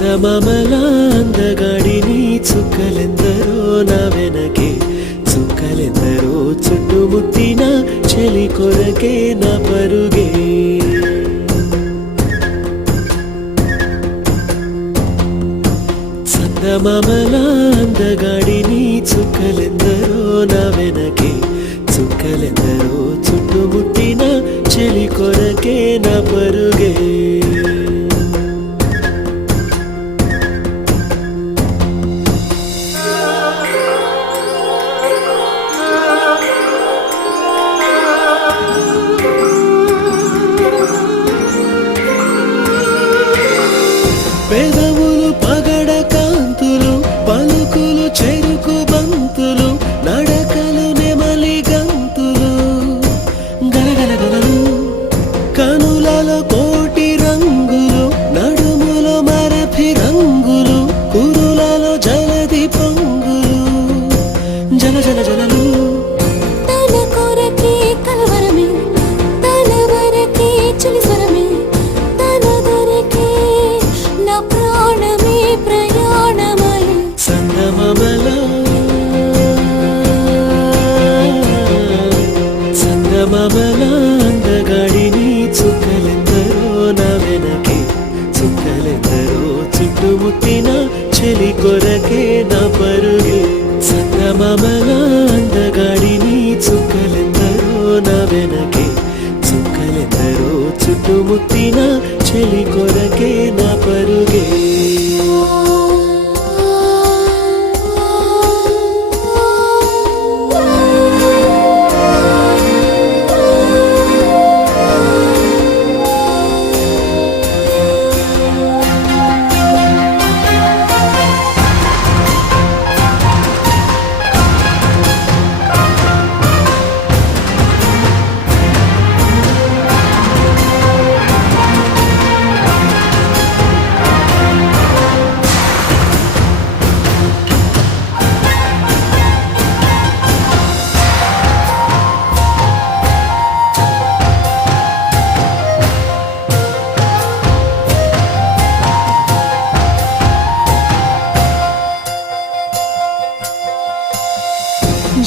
చందమామల అందగాడిని చుక్కలెందరో నా వెనకే చుక్కలెందరో చుట్టుముట్టిన చెలి కొరకే నా పరుగే చందమామల అందగాడిని చుక్కలెందరో నా వెనకే చుక్కలెందరో చుట్టుముట్టిన చెలి కొరకే నా పరుగే పెదవులు పగడ కాంతులు పలుకులు చెరుకు బంతులు నడకలు నెమలి గంతులు గలగలగలలు కనులలో కోటి రంగులు నడుములో మరఫి రంగులు కురులలో జలది పొంగులు జల జల జలలు తన కొరకే కలవరమే తన వరకే చిలిసరమే తన దొరకే నా ప్రాణమే ప్రయాణమై చందమామల అందగాడిని చుక్కలెందరో నా వెనకే చుక్కలెందరో చుట్టుముట్టిన చెలి కొరకే నా పరుగే చందమామల అందగాడిని చుక్కలెందరో నా వెనకే చుక్కలెందరో చుట్టుముట్టిన చెలి కొరకే నా పరుగే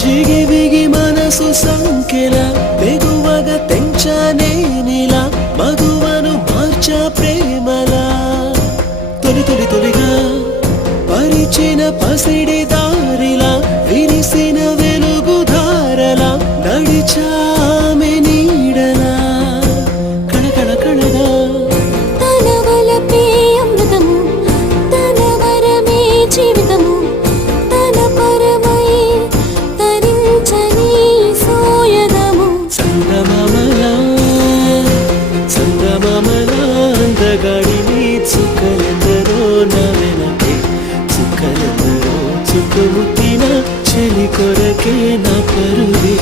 జిగి బిగి మనసు సంఖ్యల తెగువగా తెంచానేనిలా మగువను మార్చా ప్రేమలా తొలి తొలి తొలిగా పరిచిన పసిడి దారిలా విరిసిన వెలుగు ధారలా నడిచామె నీడలా కళకళ కళగా తన వలపే అమృతము తన వరమే జీవితము తన పరమై తరించని సోయగము చందమామల అందగాడిని చుక్కలెందరో నా వెనకే చుక్కలెందరో చుట్టుముట్టిన చెలి కొరకే నా పరుగే